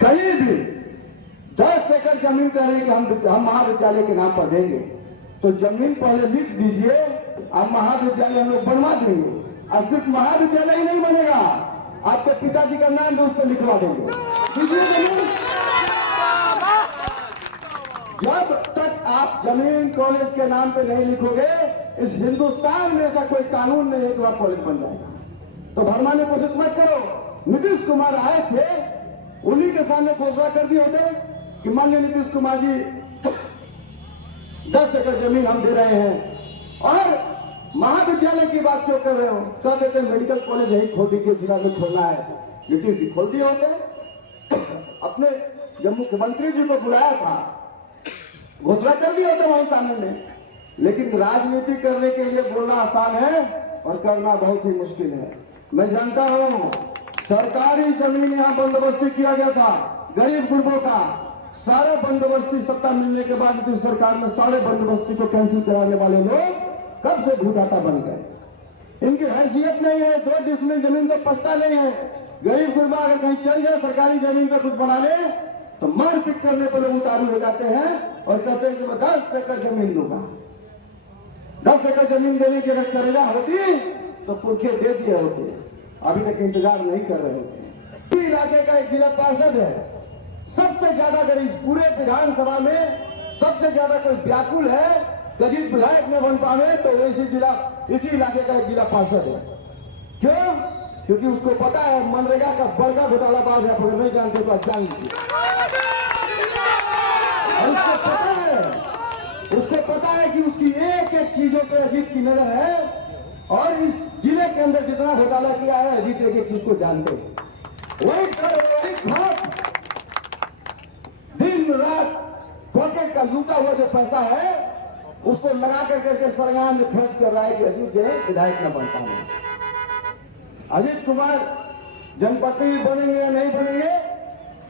कहीं भी 10 एकड़ जमीन कह रहे हैं कि हम महाविद्यालय के नाम पर देंगे, तो जमीन पहले लिख दीजिए, आप महाविद्यालय हम लोग बनवा देंगे। और सिर्फ महाविद्यालय ही नहीं बनेगा, आपके पिताजी का नाम भी उस पर लिखवा देंगे। जब तक आप जमीन कॉलेज के नाम पे नहीं लिखोगे, इस हिंदुस्तान में ऐसा कोई कानून नहीं है कि वहां कॉलेज बन जाएगा। तो भरमाने कोशिश मत करो। नीतीश कुमार आए थे, उन्हीं के सामने घोषणा कर दिए होते कि माननीय नीतीश कुमार जी 10 एकड़ जमीन हम दे रहे हैं, और महाविद्यालय की बात क्यों कर रहे हो? कह देते मेडिकल कॉलेज यही खोदी के जिला में खोलना है, नीतीश जी खोल दिए होते। अपने जब मुख्यमंत्री जी को बुलाया था, घोषणा कर दिया होता वहीं सामने में। लेकिन राजनीति करने के लिए बोलना आसान है और करना बहुत ही मुश्किल है। मैं जानता हूं, सरकारी जमीन यहां बंदोबस्ती किया गया था, गरीब गुरबों का सारे बंदोबस्ती सत्ता मिलने के बाद नीतीश सरकार में सारे बंदोबस्ती को कैंसिल कराने वाले लोग कब से भूटाता बन गए। इनकी हैसियत नहीं है, 2 डिसमिल जमीन तो पछता नहीं है। गरीब गुरबा अगर कहीं चल जाए सरकारी जमीन पर कुछ बना ले तो मारपीट करने पर लोग उतारू हो जाते हैं और कहते हैं कि मैं 10 एकड़ जमीन दूंगा। 10 एकड़ जमीन देने की अगर करेगा होती तो पुरखे दे दिए होते, अभी तक इंतजार नहीं कर रहे होते। इलाके का एक जिला पार्षद है, सबसे ज्यादा अगर इस पूरे विधानसभा में सबसे ज्यादा कोई व्याकुल है गरीब विधायक में बन पावे तो इसी इलाके का एक जिला पार्षद है। क्यों? क्योंकि उसको पता है मनरेगा का बड़का घोटालाबाज है, अगर नहीं जानते तो आप जान लीजिए। उसको पता है कि उसकी एक एक चीजों पे अजीत की नजर है, और इस जिले के अंदर जितना घोटाला किया है अजीत एक एक चीज को जानते हैं। वही दिन रात पॉकेट का लूटा हुआ जो पैसा है उसको लगा करके सरकार में खर्च कर रहा है कि अजीत जो है विधायक न बनता है। अजीत कुमार जनप्रतिनिधि बनेंगे या नहीं बनेंगे,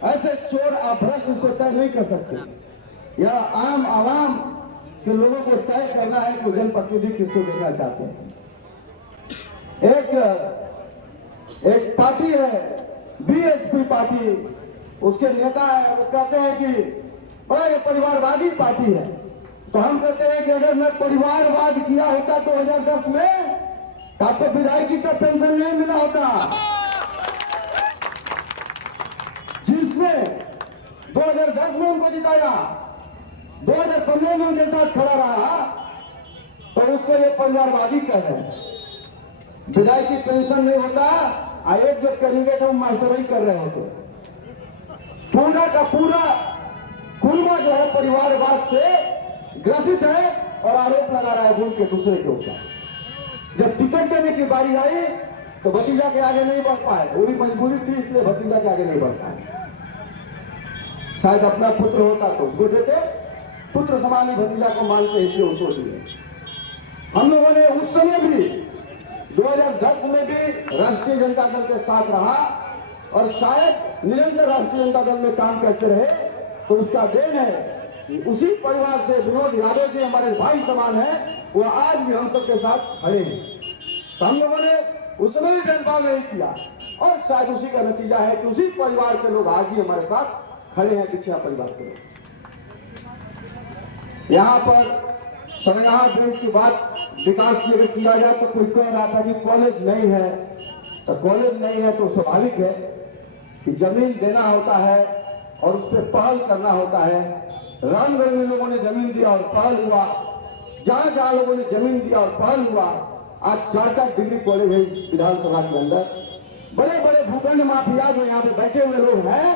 ऐसे चोर भ्रष्ट इसको तय नहीं कर सकते। यह आम आवाम के लोगों को तय करना है कि जनप्रतिनिधि किसको देना चाहते हैं। एक पार्टी है बीएसपी पार्टी, उसके नेता है, वो कहते हैं कि बड़ा ये परिवारवादी पार्टी है। तो हम कहते हैं कि अगर मैं परिवारवाद किया होता 2010 में तो आपको विधायकी का पेंशन नहीं मिला होता। जिसने 2010 में उनको जिताया, 2015 में उनके साथ खड़ा रहा, तो उसको ये परिवारवादी कह रहे हैं। विधायकी पेंशन नहीं होता, आयोग जो कैंडिडेट है वो मास्टरी कर रहे होते। पूरा का पूरा कुलवा जो है परिवारवाद से ग्रसित है और आरोप लगा रहा है उनके दूसरे के ऊपर। जब टिकट देने की बारी आई तो भतीजा के आगे नहीं बढ़ पाए, वही मजबूरी थी इसलिए भतीजा के आगे नहीं बढ़ पाए। शायद अपना पुत्र होता तो उसको देते, पुत्र समान ही भतीजा को मानते इसलिए उसको दिए। हम लोगों ने उस समय भी 2010 में भी राष्ट्रीय जनता दल के साथ रहा और शायद निरंतर राष्ट्रीय जनता दल में काम करते रहे, तो उसका देन है कि उसी परिवार से विनोद यादव जी हमारे भाई समान है, वो आज भी हम सबके साथ खड़े हैं। तो हम लोगों ने उसमें भी भेदभाव नहीं किया और शायद उसी का नतीजा है कि उसी परिवार के लोग आज भी हमारे साथ खड़े हैं, पिछड़ा परिवार के लोग। यहाँ पर संग्रह ब्रिज की बात विकास की अगर किया जाए तो कोई कह रहा था कि कॉलेज नहीं है, तो कॉलेज नहीं है तो स्वाभाविक है कि जमीन देना होता है और उस पर पहल करना होता है। रामगढ़ में लोगों ने जमीन दिया और पहल हुआ, जहां जहां लोगों ने जमीन दिया और पहल हुआ। आज 4 डिग्री कॉलेज है इस विधानसभा के अंदर। बड़े बड़े भूखंड माफिया जो यहाँ पे बैठे हुए लोग हैं,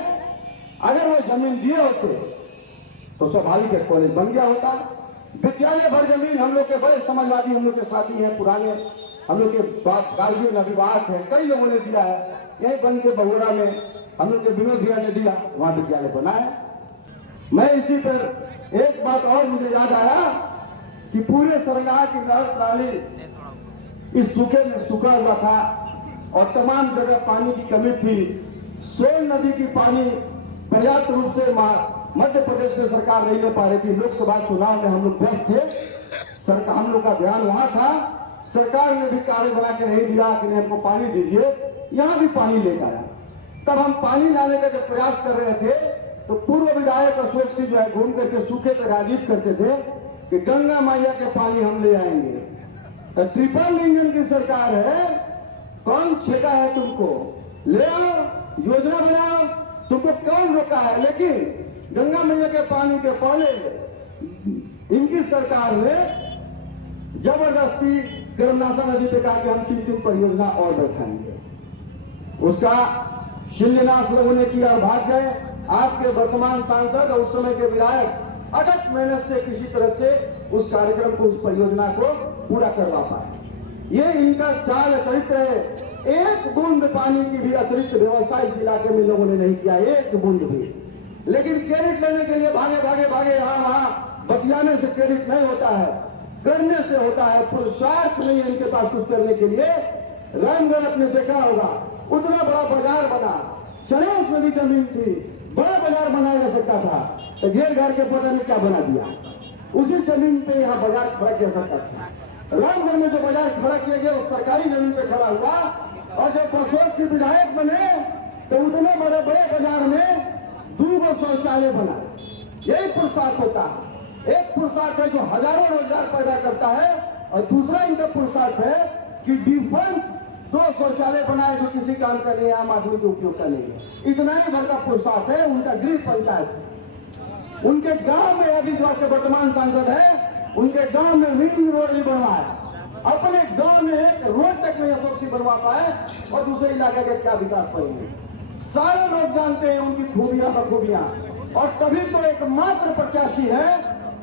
अगर वो जमीन दिए होते तो स्वाभाविक है कॉलेज बन गया होता। विद्यालय भर जमीन हम लोग के बड़े समाजवादी हम लोग के साथी हैं, पुराने हम लोग के गार्जियन अभिभावक हैं, कई लोगों ने दिया है। यही बन के बहोरा में हम लोग के विनोद भैया ने दिया, वहां विद्यालय बना है। मैं इसी पर एक बात और मुझे याद आया कि पूरे सरगाह की नहर प्रणाली इस सूखे में सूखा हुआ था और तमाम जगह पानी की कमी थी। सोन नदी की पानी पर्याप्त रूप से मध्य प्रदेश से सरकार नहीं ले पा रही थी। लोकसभा चुनाव में हम लोग व्यस्त थे, सरकार हम लोग का ध्यान वहां था। सरकार ने भी कार्य बना के नहीं दिया कि हमको पानी दीजिए, यहां भी पानी लेकर आया। तब हम पानी लाने का जब प्रयास कर रहे थे तो पूर्व विधायक अशोक सिंह जो है घूम करके सूखे पे राजीव करते थे कि गंगा मैया के पानी हम ले आएंगे। तो ट्रिपल इंजन की सरकार है, कौन छेका है तुमको? ले आओ, योजना बनाओ, तुमको कौन रोका है? लेकिन गंगा मैया के पानी के पहले इनकी सरकार ने जबरदस्ती गर्मनासा नदी पे कहा कि हम 3 परियोजना और बैठाएंगे। उसका शिलान्यास लोगों ने किया और भाग गए। आपके वर्तमान सांसद और उस समय के विधायक अगस्त मेहनत से किसी तरह से उस कार्यक्रम को, उस परियोजना को पूरा करवा पाए। ये इनका चाल चरित्र है। एक बूंद पानी की भी अतिरिक्त व्यवस्था इस इलाके में लोगों ने नहीं किया, एक बूंद भी। लेकिन क्रेडिट लेने के लिए भागे भागे भागे यहाँ वहां बतियाने से क्रेडिट नहीं होता है, करने से होता है। पुरुषार्थ नहीं है इनके पास कुछ करने के लिए। रामगढ़ आपने देखा होगा, उतना बड़ा बाजार बना, चढ़े उसमें भी जमीन थी, बड़ा बाजार बनाया जा सकता था, तो घेर घार के पता नहीं क्या बना दिया। उसी जमीन पे यहाँ बाजार खड़ा किया सकता था। रामगढ़ में जो बाजार खड़ा किया गया वो सरकारी जमीन पे खड़ा हुआ। और जब अशोक सिंह विधायक बने तो उतने बड़े बड़े बाजार में 2 शौचालय बना। यही पुरुषार्थ होता है। एक पुरुषार्थ है जो हजारों रोजगार पैदा करता है, और दूसरा इनका पुरुषार्थ है कि डिफरेंट 2 शौचालय बनाए जो किसी काम का नहीं, आम आदमी के उपयोग का नहीं है। इतना ही भर का पुरुषार्थ है उनका। गृह पंचायत उनके गांव में, अभी जो आपके वर्तमान सांसद है, उनके गांव में रिंग रोड नहीं बनवाया। अपने गांव में एक रोड तक नहीं अशोक सिंह बनवा पाए, और दूसरे इलाके के क्या विकास पाएंगे? सारे लोग जानते हैं उनकी खूबियां बखूबियां। और तभी तो एकमात्र प्रत्याशी है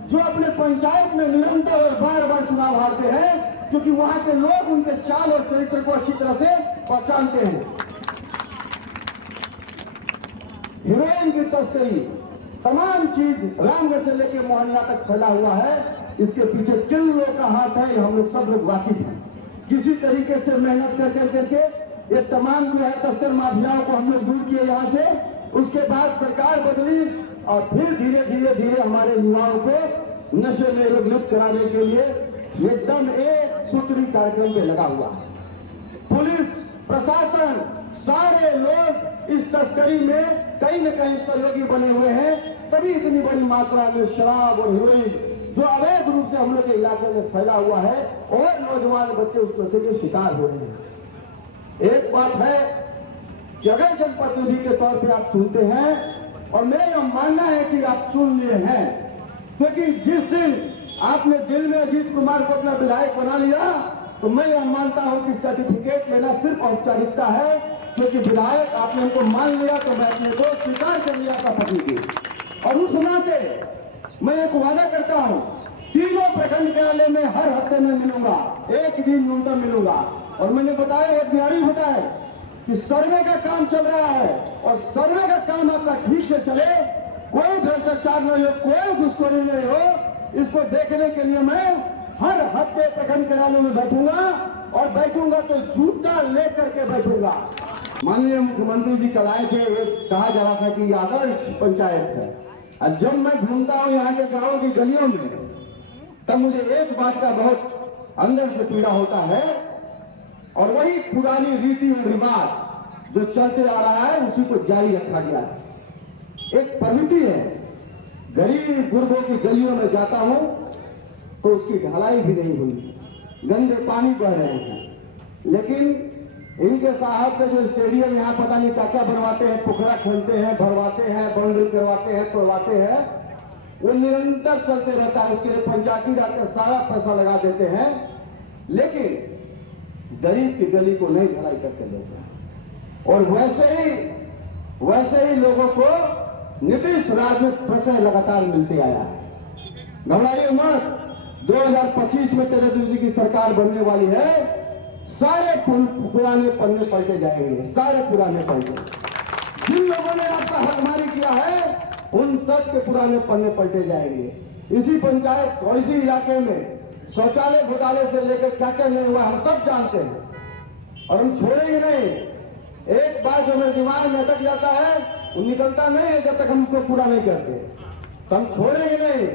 जो अपने पंचायत में निरंतर और बार बार चुनाव हारते हैं, क्योंकि वहां के लोग उनके चाल और चरित्र को अच्छी तरह से पहचानते हैं। हीरोइन की तस्करी, तमाम चीज रामगढ़ से लेकर मोहनिया तक फैला हुआ है। इसके पीछे किन लोगों का हाथ है हम लोग सब लोग वाकिफ हैं। किसी तरीके से मेहनत करके ये तमाम जो है तस्कर माफियाओं को हम लोग दूर किए यहाँ से। उसके बाद सरकार बदली और फिर धीरे धीरे हमारे युवाओं को नशे में लिप्त कराने के लिए एकदम एक सूत्री कार्यक्रम पे लगा हुआ है। पुलिस प्रशासन सारे लोग इस तस्करी में कहीं न कहीं सहयोगी बने हुए हैं। तभी इतनी बड़ी मात्रा में शराब और हेरोइन जो अवैध रूप से हम लोग के इलाके में फैला हुआ है, और नौजवान बच्चे उस नशे के शिकार हो रहे हैं। एक बात है कि अगर जनप्रतिनिधि के तौर पे आप चुनते हैं, और मेरा यह मानना है कि आप चुन लिए हैं, क्योंकि जिस दिन आपने दिल में अजीत कुमार को अपना विधायक बना लिया, तो मैं यह मानता हूं कि सर्टिफिकेट लेना सिर्फ औपचारिकता है, क्योंकि विधायक आपने उनको मान लिया तो मैं अपने को स्वीकार कर लिया था पति की। और उस नाते मैं एक वादा करता हूं, तीनों प्रखंड कार्यालय में हर हफ्ते में मिलूंगा, एक दिन न्यूनतम मिलूंगा। और मैंने बताया, एक बिहारी बताया कि सर्वे का काम चल रहा है, और सर्वे का काम आपका ठीक से चले, कोई भ्रष्टाचार नहीं हो, कोई घुसखोरी नहीं हो, इसको देखने के लिए मैं हर हफ्ते प्रखंड कार्यालय में बैठूंगा, और बैठूंगा तो जूता लेकर के बैठूंगा। माननीय मुख्यमंत्री जी कल आए थे, कहा जा रहा था कि आदर्श पंचायत है। और जब मैं घूमता हूँ यहाँ के गाँव की गलियों में, तब मुझे एक बात का बहुत अंदर से पीड़ा होता है, और वही पुरानी रीति और रिवाज जो चलते आ रहा है उसी को जारी रखा गया है। एक प्रवृत्ति है, गरीब गुरबों की गलियों में जाता हूं तो उसकी ढलाई भी नहीं हुई, गंदे पानी बह रहे हैं। लेकिन इनके साहब के जो स्टेडियम यहाँ पता नहीं क्या क्या बनवाते हैं, पोखरा खोलते हैं, भरवाते हैं, बाउंड्री करवाते हैं, तोड़वाते हैं, वो निरंतर चलते रहता है। उसके लिए पंचायती जाकर सारा पैसा लगा देते हैं, लेकिन गरीब की गली को नहीं ढलाई करते लोग। और वैसे ही लोगों को नीतीश राज में पैसे लगातार मिलते आया है। घबराइए मत, 2025 में तेजस्वी की सरकार बनने वाली है। सारे पुराने पन्ने पलटे जाएंगे, सारे पुराने पन्ने। जिन लोगों ने आपका हकमारी किया है उन सब के पुराने पन्ने पलटे जाएंगे। इसी पंचायत और इसी इलाके में शौचालय घोटाले से लेकर क्या क्या नहीं हुआ हम सब जानते हैं, और हम छोड़ेंगे नहीं। एक बार जो मेरे दिमाग में अटक जाता है वो निकलता नहीं है जब तक हम उसको पूरा नहीं करते, तो हम छोड़ेंगे नहीं।